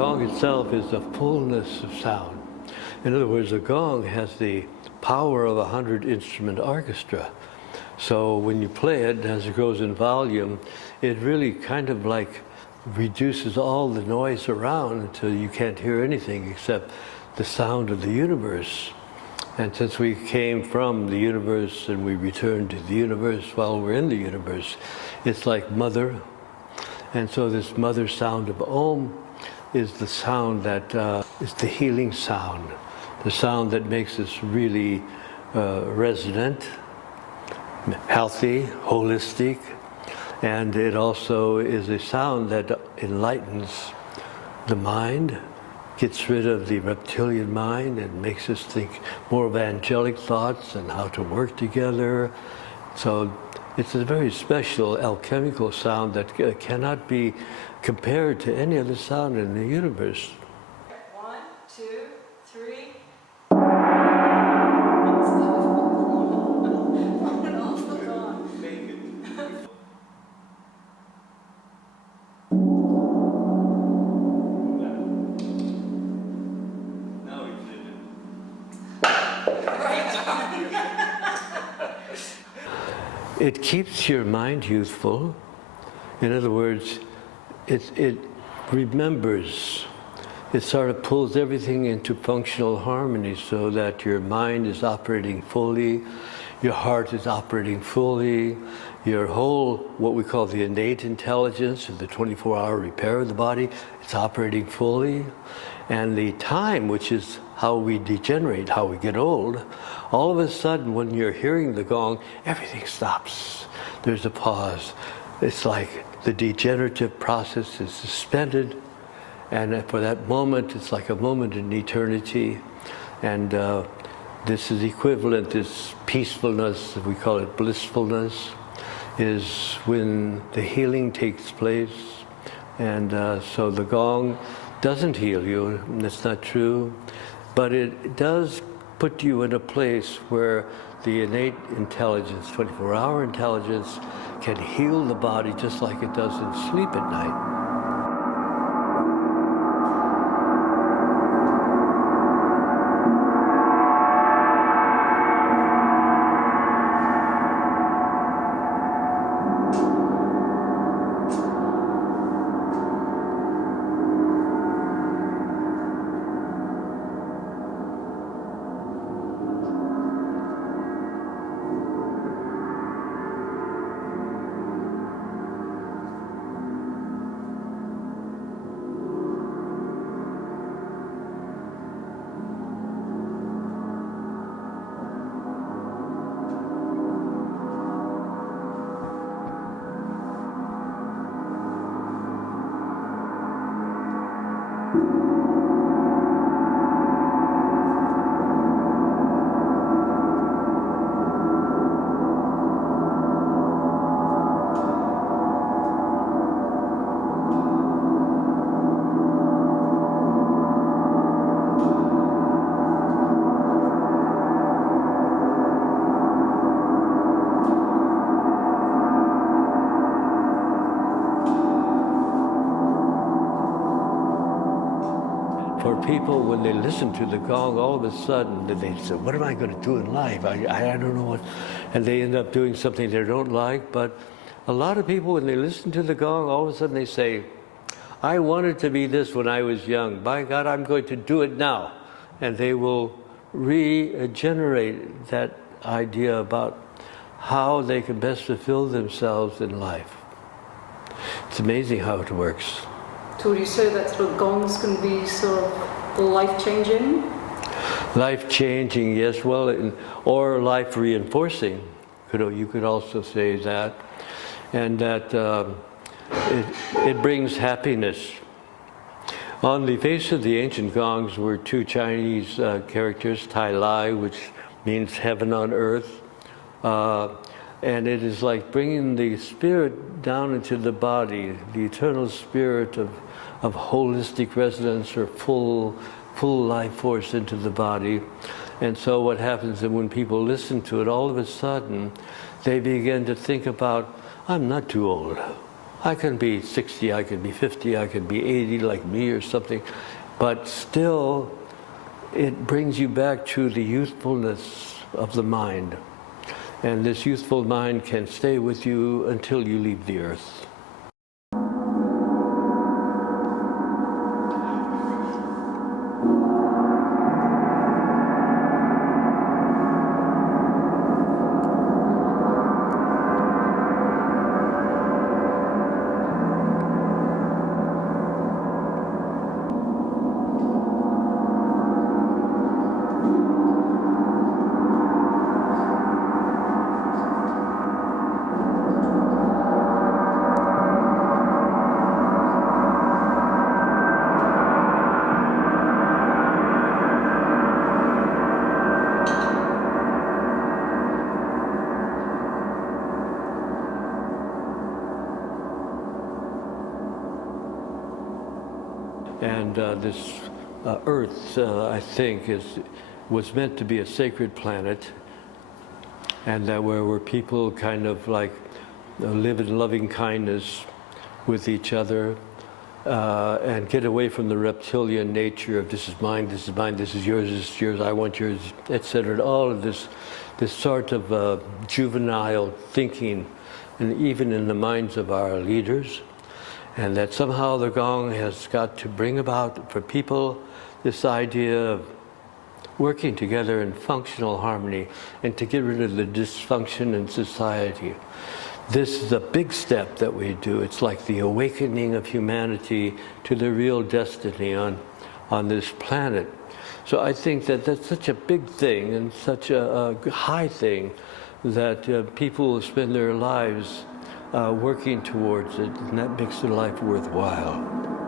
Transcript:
gong itself is the fullness of sound. In other words, a gong has the power of a 100-instrument orchestra. So when you play it, as it grows in volume, it really kind of like reduces all the noise around until you can't hear anything except the sound of the universe. And since we came from the universe and we return to the universe while we're in the universe, it's like mother. And so this mother sound of Om is the sound that is the healing sound, the sound that makes us really resonant, healthy, holistic. And it also is a sound that enlightens the mind, gets rid of the reptilian mind and makes us think more of angelic thoughts and how to work together. So it's a very special alchemical sound that cannot be compared to any other sound in the universe. 1, 2, 3. It keeps your mind youthful. In other words, it remembers. It sort of pulls everything into functional harmony so that your mind is operating fully, your heart is operating fully, your whole, what we call the innate intelligence, or the 24-hour repair of the body, it's operating fully. And the time, which is how we degenerate, how we get old, all of a sudden when you're hearing the gong, everything stops. There's a pause. It's like the degenerative process is suspended, and for that moment, it's like a moment in eternity. And this is equivalent, this peacefulness, we call it blissfulness, is when the healing takes place. And so the gong doesn't heal you, that's not true, but it does put you in a place where the innate intelligence, 24-hour intelligence, can heal the body just like it does in sleep at night. People, when they listen to the gong, all of a sudden they say, what am I going to do in life? I don't know what, and they end up doing something they don't like. But a lot of people, when they listen to the gong, all of a sudden they say, I wanted to be this when I was young. By God, I'm going to do it now. And they will regenerate that idea about how they can best fulfill themselves in life. It's amazing how it works. So would you say that sort of gongs can be sort of life-changing? Life-changing, yes. Well, or life-reinforcing. You could also say that. And that it brings happiness. On the face of the ancient gongs were two Chinese characters, Tai Lai, which means heaven on earth. And it is like bringing the spirit down into the body, the eternal spirit of holistic resonance or full life force into the body. And so what happens is when people listen to it, all of a sudden they begin to think about, I'm not too old. I can be 60, I can be 50, I can be 80 like me or something, but still it brings you back to the youthfulness of the mind. And this youthful mind can stay with you until you leave the earth. And this Earth, I think, was meant to be a sacred planet, and that where people kind of like live in loving kindness with each other, and get away from the reptilian nature of this is mine, this is mine, this is yours, I want yours, etc. All of this sort of juvenile thinking, and even in the minds of our leaders. And that somehow the Gong has got to bring about for people this idea of working together in functional harmony and to get rid of the dysfunction in society. This is a big step that we do. It's like the awakening of humanity to their real destiny on this planet. So I think that that's such a big thing and such a high thing that people will spend their lives working towards it, and that makes their life worthwhile.